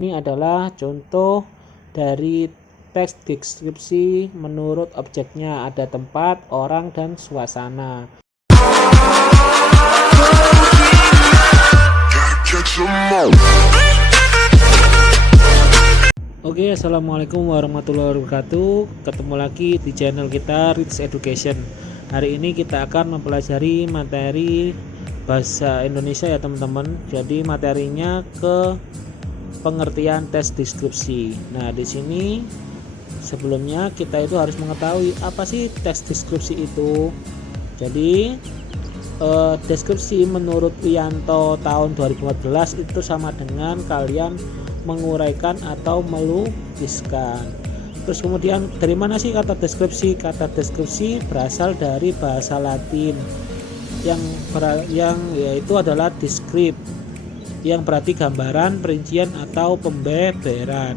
Ini adalah contoh dari teks deskripsi menurut objeknya, ada tempat, orang, dan suasana. Oke, assalamualaikum warahmatullahi wabarakatuh. Ketemu lagi di channel kita Rich Education. Hari ini kita akan mempelajari materi bahasa Indonesia ya teman-teman. Jadi materinya ke pengertian teks deskripsi. Nah, di sini sebelumnya kita itu harus mengetahui apa sih teks deskripsi itu. Jadi deskripsi menurut Wiyanto tahun 2014 itu sama dengan kalian menguraikan atau melukiskan. Terus kemudian dari mana sih kata deskripsi? Kata deskripsi berasal dari bahasa Latin yang yaitu adalah descript, yang berarti gambaran, perincian, atau pembeberan.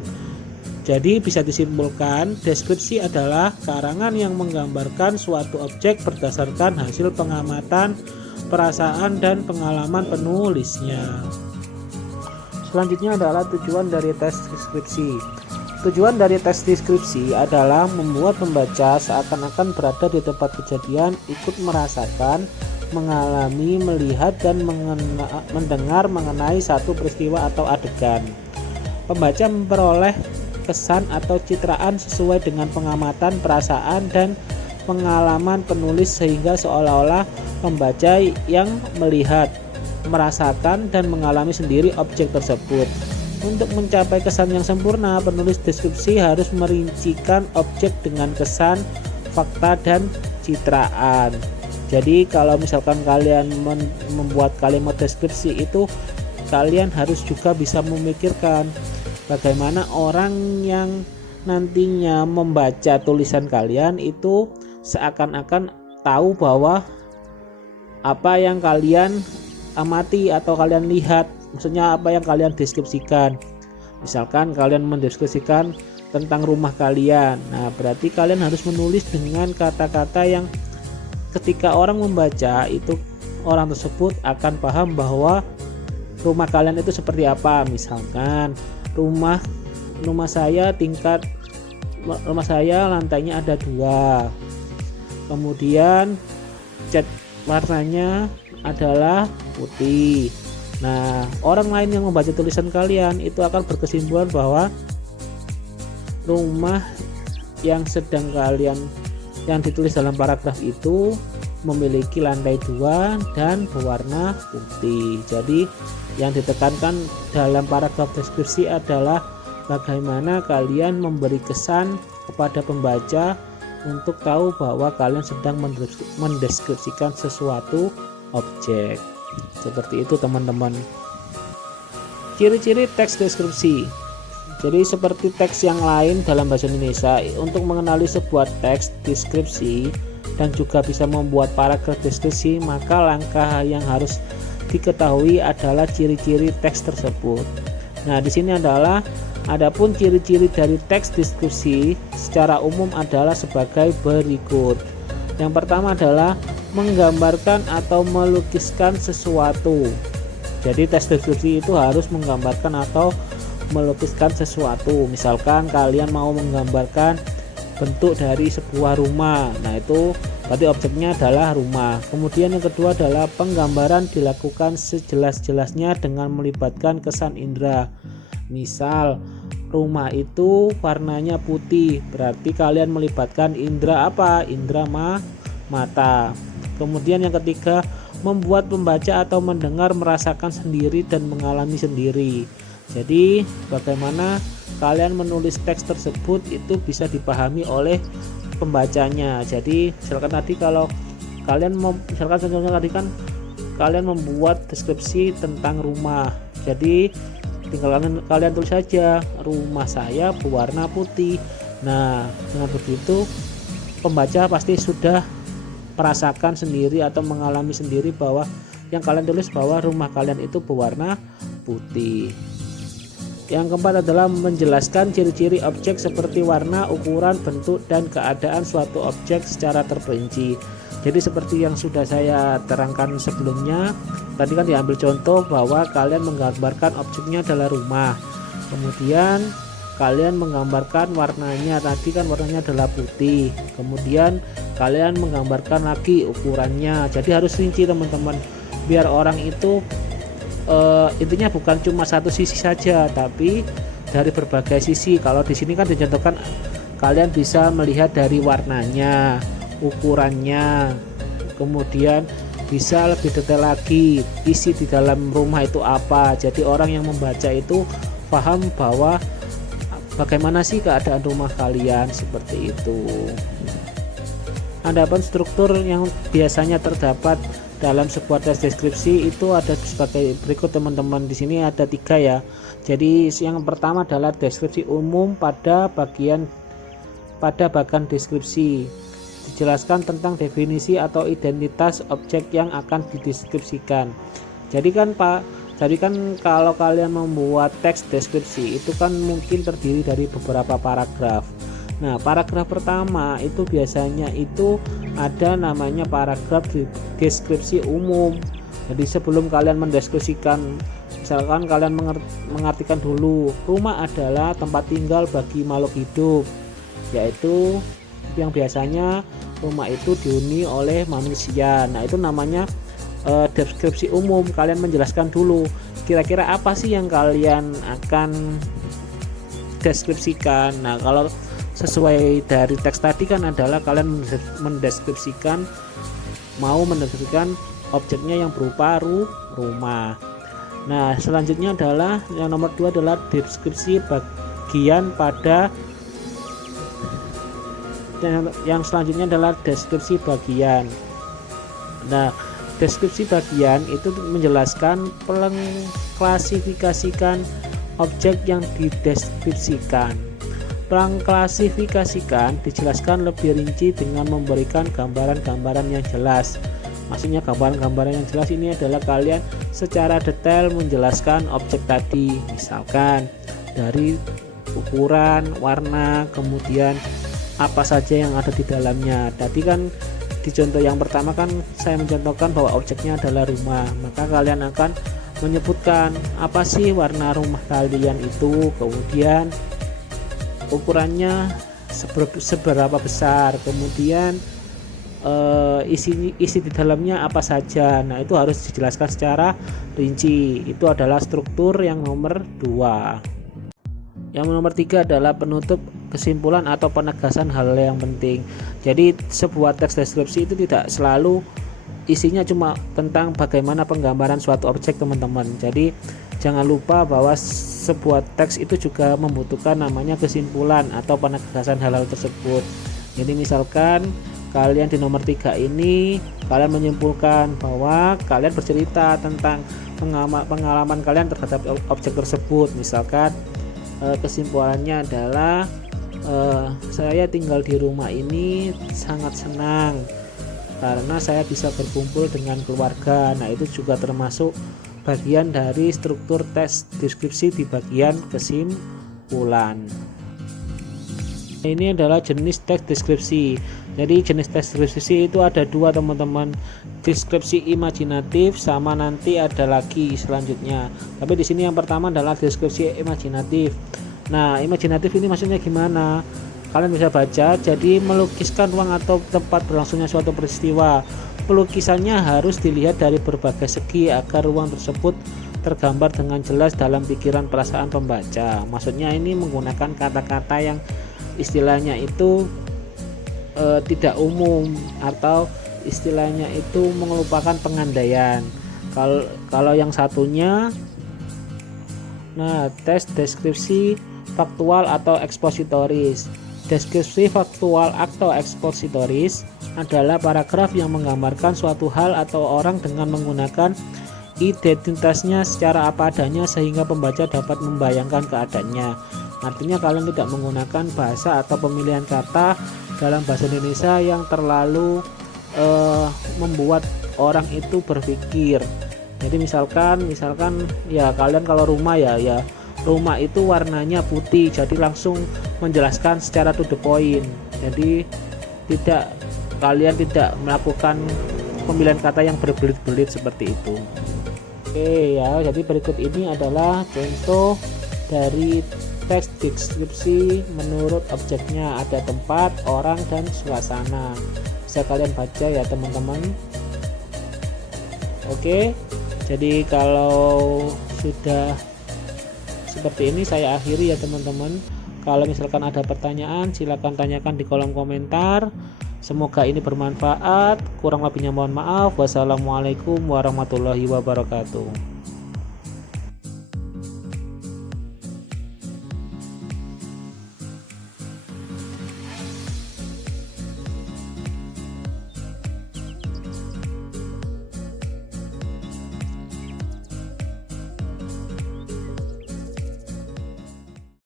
Jadi bisa disimpulkan deskripsi adalah karangan yang menggambarkan suatu objek berdasarkan hasil pengamatan, perasaan, dan pengalaman penulisnya. Selanjutnya adalah tujuan dari teks deskripsi. Tujuan dari teks deskripsi adalah membuat pembaca seakan-akan berada di tempat kejadian, ikut merasakan, mengalami, melihat, dan mendengar mengenai satu peristiwa atau adegan. Pembaca memperoleh kesan atau citraan sesuai dengan pengamatan, perasaan, dan pengalaman penulis sehingga seolah-olah pembaca yang melihat, merasakan, dan mengalami sendiri objek tersebut. Untuk mencapai kesan yang sempurna, penulis deskripsi harus merincikan objek dengan kesan, fakta, dan citraan. Jadi kalau misalkan kalian membuat kalimat deskripsi itu, kalian harus juga bisa memikirkan bagaimana orang yang nantinya membaca tulisan kalian itu seakan-akan tahu bahwa apa yang kalian amati atau kalian lihat, maksudnya apa yang kalian deskripsikan. Misalkan kalian mendeskripsikan tentang rumah kalian, nah berarti kalian harus menulis dengan kata-kata yang ketika orang membaca itu, orang tersebut akan paham bahwa rumah kalian itu seperti apa. Misalkan rumah saya lantainya ada 2, kemudian cat warnanya adalah putih. Nah, orang lain yang membaca tulisan kalian itu akan berkesimpulan bahwa rumah yang ditulis dalam paragraf itu memiliki lantai 2 dan berwarna putih. Jadi yang ditekankan dalam paragraf deskripsi adalah bagaimana kalian memberi kesan kepada pembaca untuk tahu bahwa kalian sedang mendeskripsikan sesuatu objek. Seperti itu teman-teman. Ciri-ciri teks deskripsi. Jadi seperti teks yang lain dalam bahasa Indonesia, untuk mengenali sebuah teks deskripsi dan juga bisa membuat paragraf deskripsi, maka langkah yang harus diketahui adalah ciri-ciri teks tersebut. Nah, di sini adapun ciri-ciri dari teks deskripsi secara umum adalah sebagai berikut. Yang pertama adalah menggambarkan atau melukiskan sesuatu. Jadi teks deskripsi itu harus menggambarkan atau melukiskan sesuatu. Misalkan kalian mau menggambarkan bentuk dari sebuah rumah, nah itu berarti objeknya adalah rumah. Kemudian yang kedua adalah penggambaran dilakukan sejelas-jelasnya dengan melibatkan kesan indera. Misal rumah itu warnanya putih, berarti kalian melibatkan indera apa? Indera mata. Kemudian yang ketiga, membuat pembaca atau mendengar merasakan sendiri dan mengalami sendiri. Jadi bagaimana kalian menulis teks tersebut itu bisa dipahami oleh pembacanya. Jadi misalkan tadi kalau kalian misalkan contohnya tadi kan kalian membuat deskripsi tentang rumah, jadi tinggal kalian tulis saja rumah saya berwarna putih. Nah, dengan begitu pembaca pasti sudah merasakan sendiri atau mengalami sendiri bahwa yang kalian tulis bahwa rumah kalian itu berwarna putih. Yang keempat adalah menjelaskan ciri-ciri objek seperti warna, ukuran, bentuk, dan keadaan suatu objek secara terperinci. Jadi seperti yang sudah saya terangkan sebelumnya, tadi kan diambil contoh bahwa kalian menggambarkan objeknya adalah rumah. Kemudian kalian menggambarkan warnanya, tadi kan warnanya adalah putih, kemudian kalian menggambarkan lagi ukurannya. Jadi harus rinci teman-teman, biar orang itu intinya bukan cuma satu sisi saja, tapi dari berbagai sisi. Kalau di sini kan dicontohkan kalian bisa melihat dari warnanya, ukurannya, kemudian bisa lebih detail lagi isi di dalam rumah itu apa. Jadi orang yang membaca itu paham bahwa bagaimana sih keadaan rumah kalian, seperti itu. Adapun struktur yang biasanya terdapat dalam sebuah teks deskripsi itu ada sebagai berikut teman-teman. Di sini ada 3 ya. Jadi yang pertama adalah deskripsi umum pada bagian deskripsi. Dijelaskan tentang definisi atau identitas objek yang akan dideskripsikan. Jadi kan kalau kalian membuat teks deskripsi itu kan mungkin terdiri dari beberapa paragraf. Nah, paragraf pertama itu biasanya itu ada namanya paragraf deskripsi umum. Jadi sebelum kalian mendeskripsikan, misalkan kalian mengartikan dulu, rumah adalah tempat tinggal bagi makhluk hidup, yaitu yang biasanya rumah itu dihuni oleh manusia. Nah, itu namanya deskripsi umum. Kalian menjelaskan dulu kira-kira apa sih yang kalian akan deskripsikan. Nah, kalau sesuai dari teks tadi kan adalah kalian mendeskripsikan objeknya yang berupa rumah. Nah, selanjutnya adalah yang nomor 2 adalah deskripsi bagian pada yang selanjutnya adalah deskripsi bagian. Nah, deskripsi bagian itu menjelaskan mengklasifikasikan objek yang dideskripsikan. Mengklasifikasikan dijelaskan lebih rinci dengan memberikan gambaran-gambaran yang jelas. Maksudnya gambaran-gambaran yang jelas ini adalah kalian secara detail menjelaskan objek tadi, misalkan dari ukuran, warna, kemudian apa saja yang ada di dalamnya. Tadi kan di contoh yang pertama kan saya mencontohkan bahwa objeknya adalah rumah, maka kalian akan menyebutkan apa sih warna rumah kalian itu, kemudian ukurannya seberapa besar, kemudian isi di dalamnya apa saja. Nah, itu harus dijelaskan secara rinci. Itu adalah struktur yang nomor 2. Yang nomor 3 adalah penutup, kesimpulan atau penegasan hal yang penting. Jadi sebuah teks deskripsi itu tidak selalu isinya cuma tentang bagaimana penggambaran suatu objek teman-teman. Jadi jangan lupa bahwa sebuah teks itu juga membutuhkan namanya kesimpulan atau penegasan hal-hal tersebut. Jadi misalkan kalian di nomor 3 ini kalian menyimpulkan bahwa kalian bercerita tentang pengalaman kalian terhadap objek tersebut. Misalkan kesimpulannya adalah saya tinggal di rumah ini sangat senang karena saya bisa berkumpul dengan keluarga. Nah, itu juga termasuk bagian dari struktur teks deskripsi di bagian kesimpulan. Ini adalah jenis teks deskripsi. Jadi jenis teks deskripsi itu ada 2 teman-teman, deskripsi imajinatif sama nanti ada lagi selanjutnya. Tapi di sini yang pertama adalah deskripsi imajinatif. Nah, imajinatif ini maksudnya gimana? Kalian bisa baca, jadi melukiskan ruang atau tempat berlangsungnya suatu peristiwa. Pelukisannya harus dilihat dari berbagai segi agar ruang tersebut tergambar dengan jelas dalam pikiran perasaan pembaca. Maksudnya ini menggunakan kata-kata yang istilahnya itu tidak umum atau istilahnya itu mengelupakan pengandaian. Kalau yang satunya, nah, tes deskripsi faktual atau ekspositoris. Deskripsi faktual atau ekspositoris adalah paragraf yang menggambarkan suatu hal atau orang dengan menggunakan identitasnya secara apa adanya sehingga pembaca dapat membayangkan keadaannya. Artinya kalian tidak menggunakan bahasa atau pemilihan kata dalam bahasa Indonesia yang terlalu membuat orang itu berpikir. Jadi misalkan ya kalian kalau rumah ya rumah itu warnanya putih, jadi langsung menjelaskan secara to the point. Jadi kalian tidak melakukan pemilihan kata yang berbelit-belit seperti itu. Oke ya, jadi berikut ini adalah contoh dari teks deskripsi menurut objeknya, ada tempat, orang, dan suasana. Bisa kalian baca ya teman-teman. Oke, jadi kalau sudah seperti ini saya akhiri ya teman-teman. Kalau misalkan ada pertanyaan silahkan tanyakan di kolom komentar. Semoga ini bermanfaat. Kurang lebihnya mohon maaf. Wassalamualaikum warahmatullahi wabarakatuh.